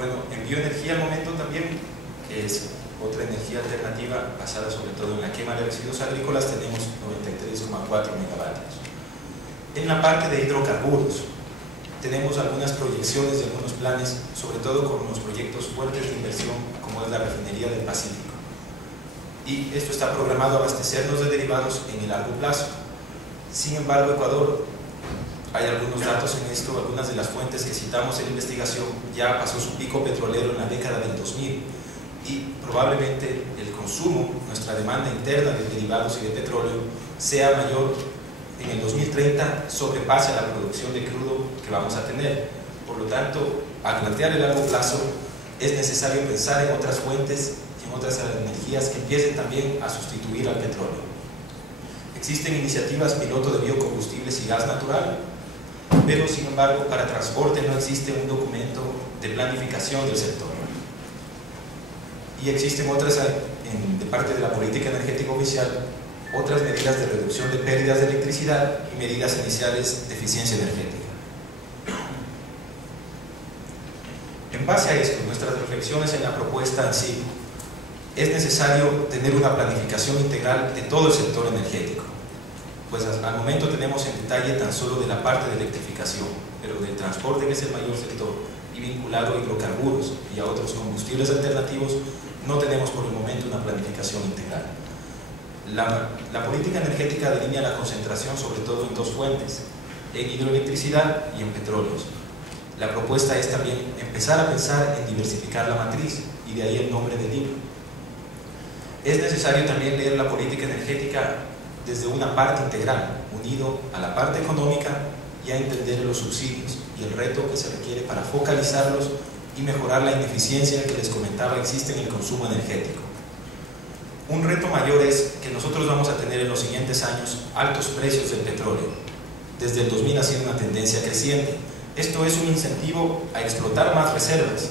Bueno, en bioenergía al momento también, que es otra energía alternativa basada sobre todo en la quema de residuos agrícolas, tenemos 93,4 megavatios. En la parte de hidrocarburos, tenemos algunas proyecciones y algunos planes, sobre todo con los proyectos fuertes de inversión, como es la refinería del Pacífico. Y esto está programado a abastecernos de derivados en el largo plazo. Sin embargo, Ecuador, hay algunos datos en esto, algunas de las fuentes que citamos en la investigación, ya pasó su pico petrolero en la década del 2000 y probablemente el consumo, nuestra demanda interna de derivados y de petróleo sea mayor en el 2030, sobrepase la producción de crudo que vamos a tener. Por lo tanto, al plantear el largo plazo, es necesario pensar en otras fuentes y en otras energías que empiecen también a sustituir al petróleo. Existen iniciativas piloto de biocombustibles y gas natural, pero sin embargo para transporte no existe un documento de planificación del sector. Y existen otras, de parte de la política energética oficial, otras medidas de reducción de pérdidas de electricidad y medidas iniciales de eficiencia energética. En base a esto, nuestras reflexiones en la propuesta en sí, es necesario tener una planificación integral de todo el sector energético. Pues al momento tenemos en detalle tan solo de la parte de electrificación, pero del transporte, que es el mayor sector, y vinculado a hidrocarburos y a otros combustibles alternativos, no tenemos por el momento una planificación integral. La política energética delinea la concentración sobre todo en dos fuentes, en hidroelectricidad y en petróleos. La propuesta es también empezar a pensar en diversificar la matriz, y de ahí el nombre del libro. Es necesario también leer la política energética desde una parte integral, unido a la parte económica y a entender los subsidios y el reto que se requiere para focalizarlos y mejorar la ineficiencia que les comentaba existe en el consumo energético. Un reto mayor es que nosotros vamos a tener en los siguientes años altos precios del petróleo. Desde el 2000 ha sido una tendencia creciente. Esto es un incentivo a explotar más reservas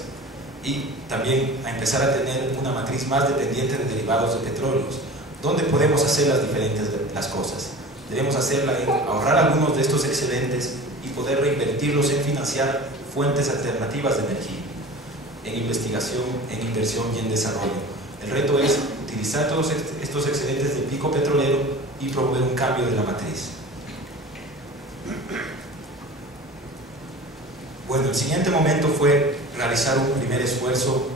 y también a empezar a tener una matriz más dependiente de derivados de petróleos. ¿Dónde podemos hacer las cosas? Debemos hacerla en ahorrar algunos de estos excedentes y poder reinvertirlos en financiar fuentes alternativas de energía, en investigación, en inversión y en desarrollo. El reto es utilizar todos estos excedentes del pico petrolero y promover un cambio de la matriz. Bueno, el siguiente momento fue realizar un primer esfuerzo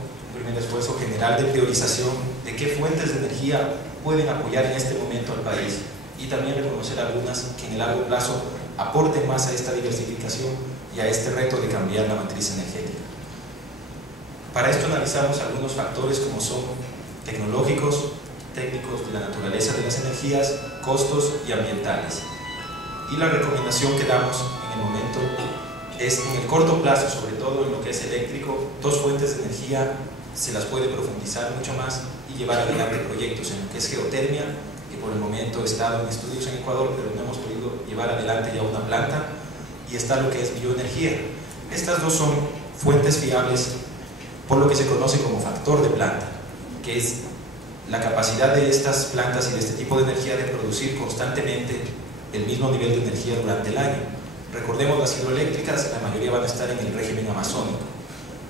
general de priorización de qué fuentes de energía pueden apoyar en este momento al país y también reconocer algunas que en el largo plazo aporten más a esta diversificación y a este reto de cambiar la matriz energética. Para esto analizamos algunos factores como son tecnológicos, técnicos de la naturaleza de las energías, costos y ambientales. Y la recomendación que damos en el momento es, en el corto plazo, sobre todo en lo que es eléctrico, dos fuentes de energía se las puede profundizar mucho más y llevar adelante proyectos en lo que es geotermia, que por el momento he estado en estudios en Ecuador, pero no hemos podido llevar adelante ya una planta, y está lo que es bioenergía. Estas dos son fuentes fiables por lo que se conoce como factor de planta, que es la capacidad de estas plantas y de este tipo de energía de producir constantemente el mismo nivel de energía durante el año. Recordemos, las hidroeléctricas, la mayoría van a estar en el régimen amazónico,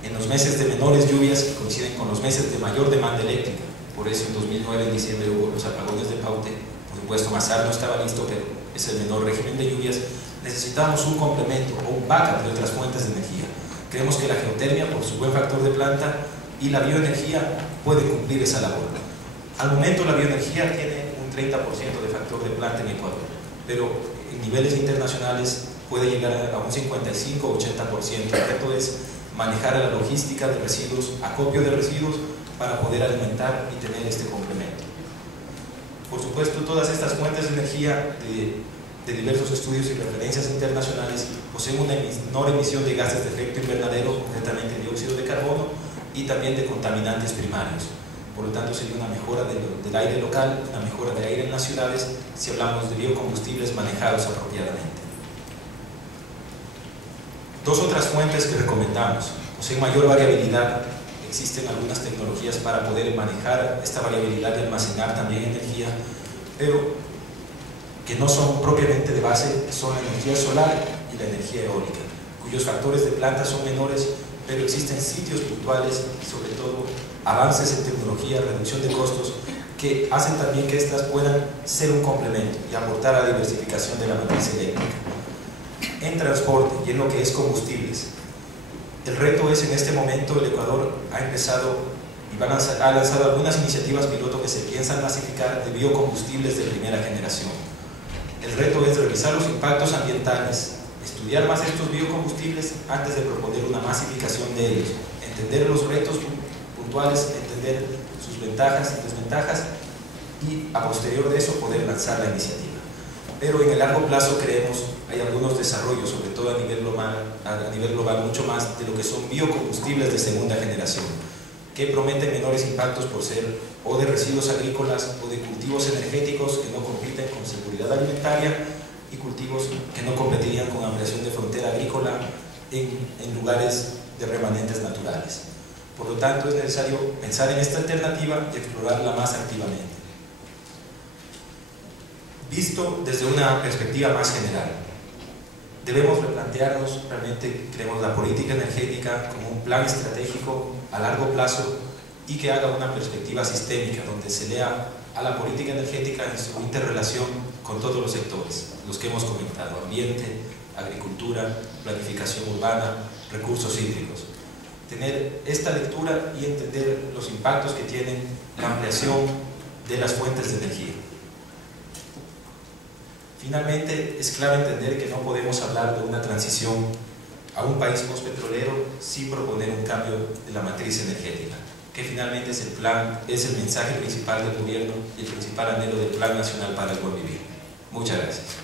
en los meses de menores lluvias que coinciden con los meses de mayor demanda eléctrica. Por eso en 2009, en diciembre, hubo los apagones de Paute. Por supuesto, Mazar no estaba listo, pero es el menor régimen de lluvias. Necesitamos un complemento o un backup de otras fuentes de energía. Creemos que la geotermia, por su buen factor de planta, y la bioenergía pueden cumplir esa labor. Al momento la bioenergía tiene un 30% de factor de planta en Ecuador, pero en niveles internacionales puede llegar a un 55 o 80%. El reto es manejar la logística de residuos, acopio de residuos, para poder alimentar y tener este complemento. Por supuesto, todas estas fuentes de energía de diversos estudios y referencias internacionales poseen una menor emisión de gases de efecto invernadero, concretamente dióxido de carbono, y también de contaminantes primarios. Por lo tanto, sería una mejora del aire local, una mejora del aire en las ciudades, si hablamos de biocombustibles manejados apropiadamente. Dos otras fuentes que recomendamos: poseen mayor variabilidad. Existen algunas tecnologías para poder manejar esta variabilidad y almacenar también energía, pero que no son propiamente de base, son la energía solar y la energía eólica, cuyos factores de planta son menores, pero existen sitios puntuales, sobre todo avances en tecnología, reducción de costos, que hacen también que estas puedan ser un complemento y aportar a la diversificación de la matriz eléctrica. En transporte y en lo que es combustibles, el reto es, en este momento el Ecuador ha empezado y ha lanzado algunas iniciativas piloto que se piensan clasificar de biocombustibles de primera generación. El reto es revisar los impactos ambientales, estudiar más estos biocombustibles antes de proponer una masificación de ellos, entender los retos puntuales, entender sus ventajas y desventajas y a posterior de eso poder lanzar la iniciativa. Pero en el largo plazo creemos hay algunos desarrollos, sobre todo a nivel global, mucho más de lo que son biocombustibles de segunda generación, que prometen menores impactos por ser o de residuos agrícolas o de cultivos energéticos que no compiten con seguridad alimentaria y cultivos que no competirían con ampliación de frontera agrícola en lugares de remanentes naturales. Por lo tanto, es necesario pensar en esta alternativa y explorarla más activamente. Visto desde una perspectiva más general, debemos replantearnos realmente, creemos, la política energética como un plan estratégico a largo plazo y que haga una perspectiva sistémica, donde se lea a la política energética en su interrelación con todos los sectores, los que hemos comentado: ambiente, agricultura, planificación urbana, recursos hídricos. Tener esta lectura y entender los impactos que tiene la ampliación de las fuentes de energía. Finalmente, es clave entender que no podemos hablar de una transición a un país postpetrolero sin proponer un cambio de la matriz energética, que finalmente es el mensaje principal del gobierno y el principal anhelo del Plan Nacional para el Buen Vivir. Muchas gracias.